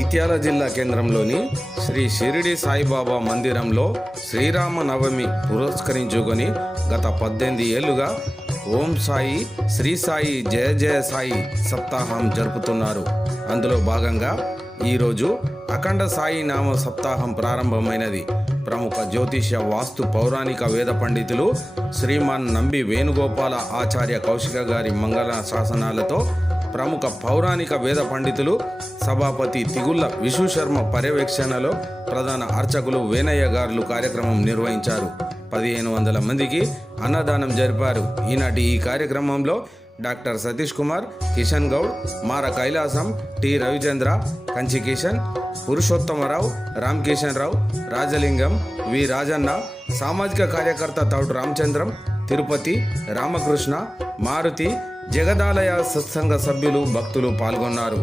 ఇత్యాల జిల్లా కేంద్రంలోని శ్రీ షిరిడి సాయిబాబా మందిరంలో శ్రీరామ నవమి పురస్కరించుకొని గత 18 ఏళ్లుగా ఓం సాయి శ్రీ సాయి జయ జయ సాయి సప్తాహం జరుపుతున్నారు. అందులో భాగంగా ఈరోజు అఖండ సాయి నామ సప్తాహం ప్రారంభమైనది. ప్రముఖ జ్యోతిష్య వాస్తు పౌరాణిక వేద పండితులు శ్రీమాన్ నంబి వేణుగోపాల ఆచార్య కౌశిక గారి మంగళ శాసనాలతో ప్రముఖ పౌరాణిక వేద పండితులు సభాపతి తిగుళ్ల విష్ణు శర్మ పర్యవేక్షణలో ప్రధాన అర్చకులు వేనయ్య గారు కార్యక్రమం నిర్వహించారు. 1500 మందికి అన్నదానం జరిపారు. ఈనాటి ఈ కార్యక్రమంలో డాక్టర్ సతీష్ కుమార్, కిషన్ గౌడ్, మార కైలాసం, టి రవిచంద్ర, కంచి కిషన్, పురుషోత్తమరావు, రామ్ కిషన్ రావు, రాజలింగం, వి రాజన్న, సామాజిక కార్యకర్త తౌడు రామచంద్రం, తిరుపతి, రామకృష్ణ, మారుతి, జగదాలయ సత్సంగ సభ్యులు, భక్తులు పాల్గొన్నారు.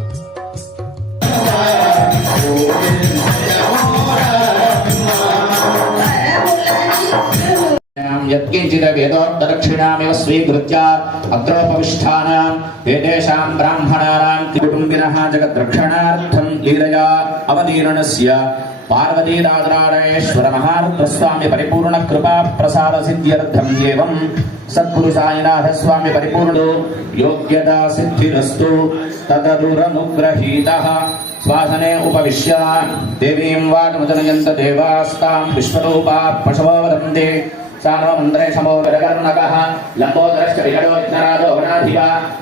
యత్కించిద వేదోత్తరక్షిణామివ స్వీకృత్య అత్రోపవిష్టానాం వేదేశాం బ్రాహ్మణానాం కుటుంబినః జగద్రక్షణార్థం లీలయా అవతీర్ణస్య పార్వతీరాజరాజేశ్వర మహారుద్రస్వామి పరిపూర్ణ కృపా ప్రసాద సిద్ధ్యర్థం ఏవం సద్గురుసాయినాథ స్వామి పరిపూర్ణో యోగ్యతా సిద్ధిరస్తు తదరురనుగ్రహీతః శ్వాసనే ఉపవిశ్య దేవీం వాచముజనయంత దేవాస్తాం విశ్వరూపా పశవో వదంతే సానవమంత్రే సమో విరకర్ణకః లంబోదరశ్చ వికటో విఘ్నరాజో వనాధిప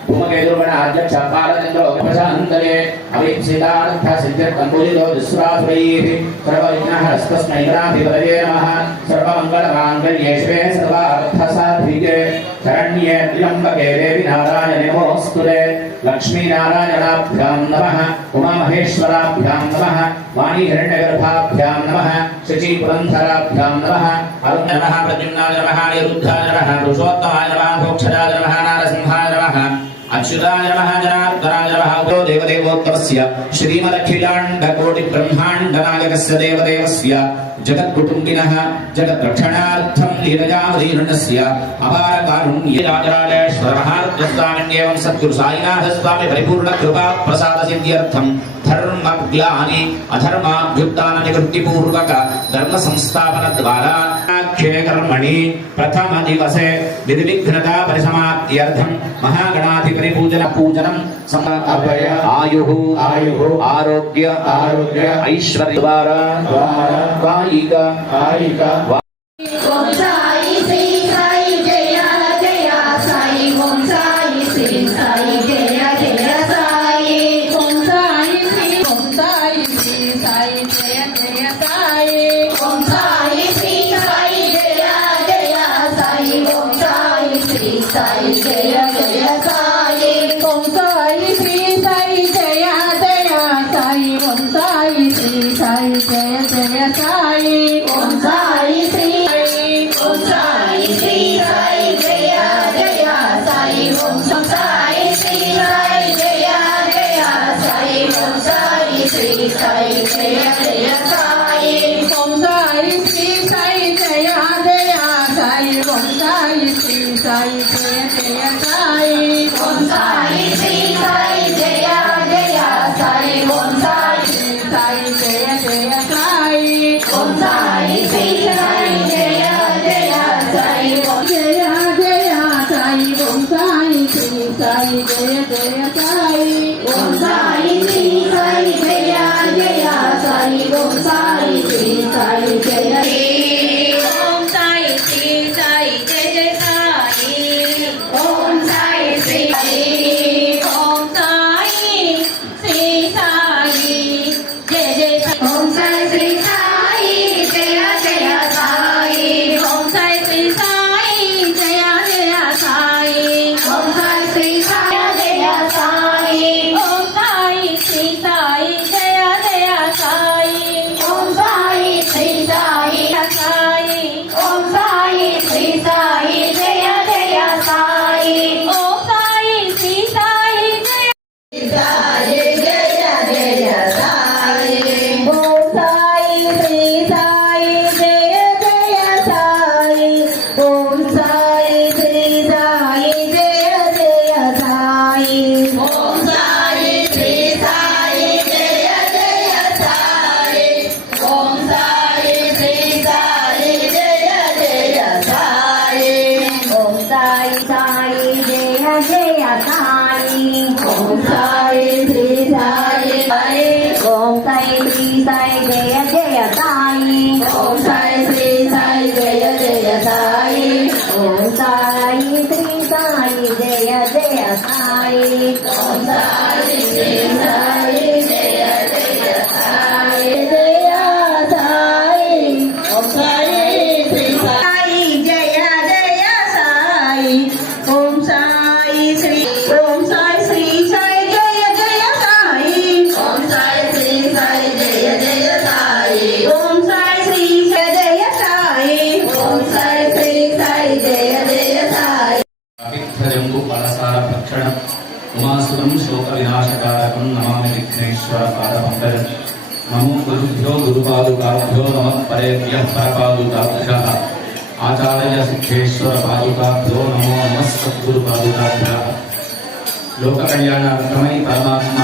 భూమకేతుర్గణ అధ్యక్ష పాలచంద్రో ఉపశాంతరే అవిప్సితార్థ సిద్ధ్యర్థం పూజితో దుస్రాసురైః సర్వవిఘ్నహరస్తస్మై గణాధిపతయే నమః సర్వమంగళమాంగళ్యే శివే సర్వార్థసాధికే శరణ్యే త్ర్యంబకే దేవి నారాయణే నమోస్తుతే లక్ష్మీనారాయణాభ్యాం నమః ఉమామహేశ్వరాభ్యాం నమః వాణీహిరణ్యగర్భాభ్యాం నమః శచీపురంధరాభ్యాం నమః అరుణనమః ప్రద్యుమ్నాయ నమః నిరుద్ధాయ నమః పురుషోత్తమాయ నమః మోక్షదాయ నమః నారసింహాయ నమః అచ్యుతాయ నమః జనార్దనాయ నమః దేవదేవోత్తమస్య శ్రీమదఖిలాండ కోటి బ్రహ్మాండ నాయకస్య దేవదేవస్య జగత్కుటుంబినః జగద్రక్షణార్థం లీలయావతీర్ణస్య అపార కారుణ్యరాజరాజేశ్వర మహారుద్రస్వామిన్యేవం సద్గురు సాయినాథ స్వామి పరిపూర్ణ కృపా ప్రసాద సిద్ధ్యర్థం ధర్మ గ్లాని అధర్మాభ్యుత్థాన నివృత్తిపూర్వక ధర్మ సంస్థాపన ద్వారా కర్మణి ప్రథమ దివసే నిర్విఘ్నతా పరిసమాప్త్యర్థం మహాగణాధిపతి పూజనం సమర్పయ ఆయుః ఆరోగ్య ఐశ్వర్య ద్వారా కాయిక ఓం సాయి శ్రీ సాయి జయ జయ సాయి ఓం సాయి శ్రీ సాయి జయ జయ సాయి ఓం సాయి శ్రీ సాయి జయ జయ సాయి ఓం సాయి శ్రీ సాయి జయ జయ సాయి ఓం సాయి శ్రీ సాయి జయ జయ సాయి ఓం సాయి శ్రీ సాయి జయ జయ సాయి ఓం సాయి శ్రీ సాయి జయ జయ సాయి ఓం సాయి శ్రీ ఓం సాయి శ్రీ సాయి జయ జయ సాయి ఓం సాయి శ్రీ సాయి జయ జయ సాయి ఓం సాయి శ్రీ సాయి జయ జయ సాయి ఓం సాయి శ్రీ సాయి జయ జయ సాయి ఓం సాయి శ్రీ సాయి జయ జయ సాయి ఓం సాయి శ్రీ సాయి జయ జయ సాయి ఓం సాయి శ్రీ సాయి జయ జయ సాయి ఓం సాయి శ్రీ సాయి జయ జయ సాయి ఓం జయ జయ సాయి ఓం సాయి శ్రీ సాయి జయ జయ సాయి ఓం సాయి శ్రీ సాయి జయ జయ సాయి ఓం సాయి శ్రీ సాయి జయ ఓం సాయి శ్రీ సాయి జయ జయ సాయి ఓం సాయి శ్రీ ఓం సాయి శ్రీ సాయి జయ ఓం సాయి శ్రీ సాయి జయ జయ సాయి ఓం సాయి శ్రీ సాయి జయ జయ సాయి ఓం సాయి శ్రీ సాయి జయ జయ సాయి ఓం సాయి శ్రీ సాయి జయ జయ సాయి జయ సాయి ఓం సాయి శ్రీ సాయి జయ జయ సాయి ఓం సాయి శ్రీ సాయి జయ జయ సాయి ఓం సాయి శ్రీ సాయి జయ జయ సాయి ఓం సాయి శ్రీ జయ సాయి ఓం సాయి శ్రీ సాయి జయ జయ సాయి అభిక్షయంబు పరసార భక్షణం ఉమాసురం శోక వినాశకారకం నమామి విఘ్నేశ్వర పాదపంకజం నమో గురుభ్యో గురుపాదుకాభ్యో నమః పరేభ్యః పరపాదుకాభ్యః ఆచార్య సిద్ధేశ్వర పాదుకాభ్యో నమో నమః సద్గురు పాదుకాభ్యః లోక కళ్యాణార్థమై పరమాత్మ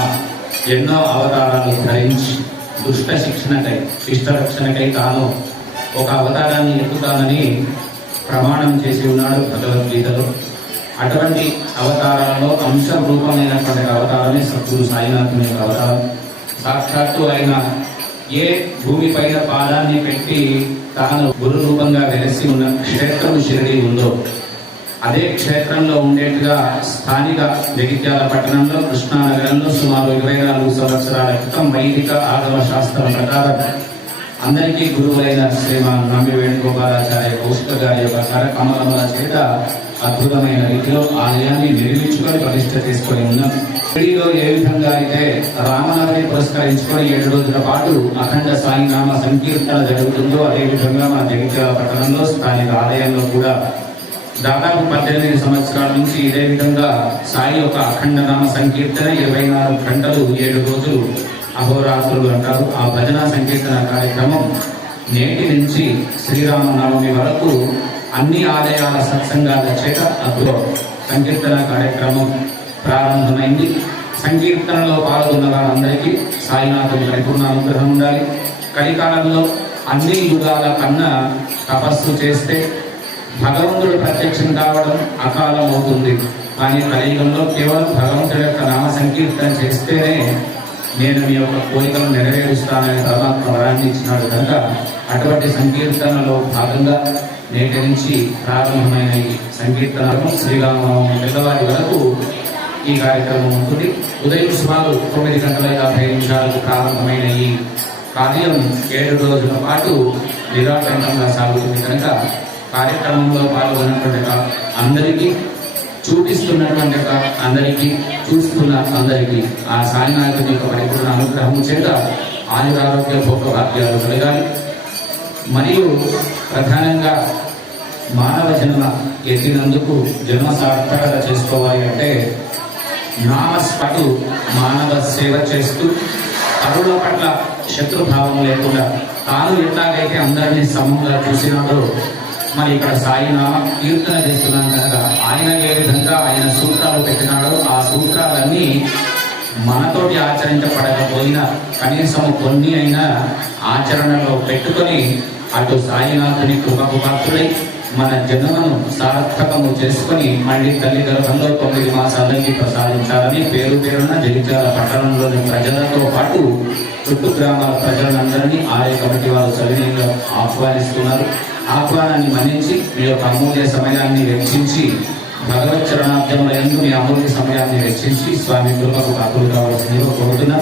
ఎన్నో అవతారాలు ధరించి దుష్ట శిక్షణకై శిష్ట రక్షణకై తాను ఒక అవతారాన్ని ఎత్తుతానని ప్రమాణం చేసి ఉన్నాడు భగవద్గీతలో. అటువంటి అవతారాల్లో అంశ రూపమైనటువంటి అవతారమే సద్గురు సాయినాథుని యొక్క అవతారం. సాక్షాత్తు ఆయన ఏ భూమిపైన పాదాన్ని పెట్టి తాను గురు రూపంగా వెలిసి ఉన్న క్షేత్రం షిరిడి ఉందో అదే క్షేత్రంలో ఉండేట్టుగా స్థానిక జగిత్యాల పట్టణంలో కృష్ణానగరంలో సుమారు 24 సంవత్సరాల క్రితం వైదిక ఆగమ శాస్త్రం ప్రకారం అందరికీ గురువులైన శ్రీమాన్ నమ్మి వేణుగోపాలాచార్య కౌశిక గారి యొక్క కరకమలముల చేత అద్భుతమైన రీతిలో ఆలయాన్ని నిర్మించుకొని ప్రతిష్ఠ చేసుకొని ఉన్నాం. షిరిడిలో ఏ విధంగా అయితే రామనవమి పురస్కరించుకొని 7 రోజుల పాటు అఖండ సాయినామ సంకీర్తన జరుగుతుందో అదే విధంగా మన జగిత్యాల పట్టణంలో స్థానిక ఆలయంలో కూడా దాదాపు 18 సంవత్సరాల నుంచి ఇదే విధంగా సాయి యొక్క అఖండ నామ సంకీర్తన 24 గంటలు 7 రోజులు అహోరాత్రులు అంటారు. ఆ భజన సంకీర్తన కార్యక్రమం నేటి నుంచి శ్రీరామనవమి వరకు అన్ని ఆలయాల సత్సంగాల చేత అద్భుత సంకీర్తన కార్యక్రమం ప్రారంభమైంది. సంకీర్తనలో పాల్గొన్న వారందరికీ సాయినాథుని పరిపూర్ణ అనుగ్రహం ఉండాలి. కలికాలంలో అన్ని యుగాల కన్నా తపస్సు చేస్తే భగవంతుడు ప్రత్యక్షం కావడం అకాలం అవుతుంది. కానీ కలియుగంలో కేవలం భగవంతుడి యొక్క నామ సంకీర్తన చేస్తేనే నేను మీ యొక్క కోరికలను నెరవేరుస్తానని పరమాత్మ వరాన్ని ఇచ్చినాడు కనుక అటువంటి సంకీర్తనలో భాగంగా నేటి నుంచి ప్రారంభమైన ఈ సంకీర్తనను శ్రీరామనవమి తెల్లవారి వరకు ఈ కార్యక్రమం ఉంటుంది. ఉదయం సుమారు 9:50 ప్రారంభమైన ఈ కార్యం 7 రోజుల పాటు నిరాటంకంగా సాగుతుంది కనుక కార్యక్రమంలో పాల్గొన్నటువంటి అందరికీ చూపిస్తున్నటువంటి అందరికీ చూస్తున్న అందరికీ ఆ సాయినాథుని యొక్క పరిపూర్ణ అనుగ్రహం చేత ఆయురారోగ్య భోగభాగ్యాలు కలగాలి. మరియు ప్రధానంగా మానవ జన్మ ఎత్తినందుకు జన్మ సార్థకత చేసుకోవాలి అంటే నామస్పటు మానవ సేవ చేస్తూ పరుల పట్ల శత్రుభావం లేకుండా తాను ఎట్లాగైతే అందరినీ సమంగా చూసినాడో మరి ఇక్కడ సాయినామ కీర్తన చేస్తున్నాం కనుక ఆయన ఏ విధంగా ఆయన సూత్రాలు పెట్టినాడో ఆ సూత్రాలన్నీ మనతోటి ఆచరించబడకపోయినా కనీసం కొన్ని అయినా ఆచరణలో పెట్టుకొని అటు సాయినాథుని కృపకు పాత్రుడై మన జన్మను సార్థకము చేసుకొని మళ్ళీ తల్లి గర్భంలో 9 మాసాలకి ప్రసాదించాలని పేరున జగిత్యాల పట్టణంలోని ప్రజలతో పాటు చుట్టూ గ్రామాల ప్రజలందరినీ ఆలయ కమిటీ వారు సవినయంగా ఆహ్వానిస్తున్నారు. ఆహ్వానాన్ని మన్నించి మీ యొక్క అమూల్య సమయాన్ని వెచ్చించి భగవత్ చరణాబ్దంలో ఎందు మీ అమూల్య సమయాన్ని వెచ్చించి స్వామి కృపకు పాత్రలు కావాల్సిందిగా కోరుతున్నాం.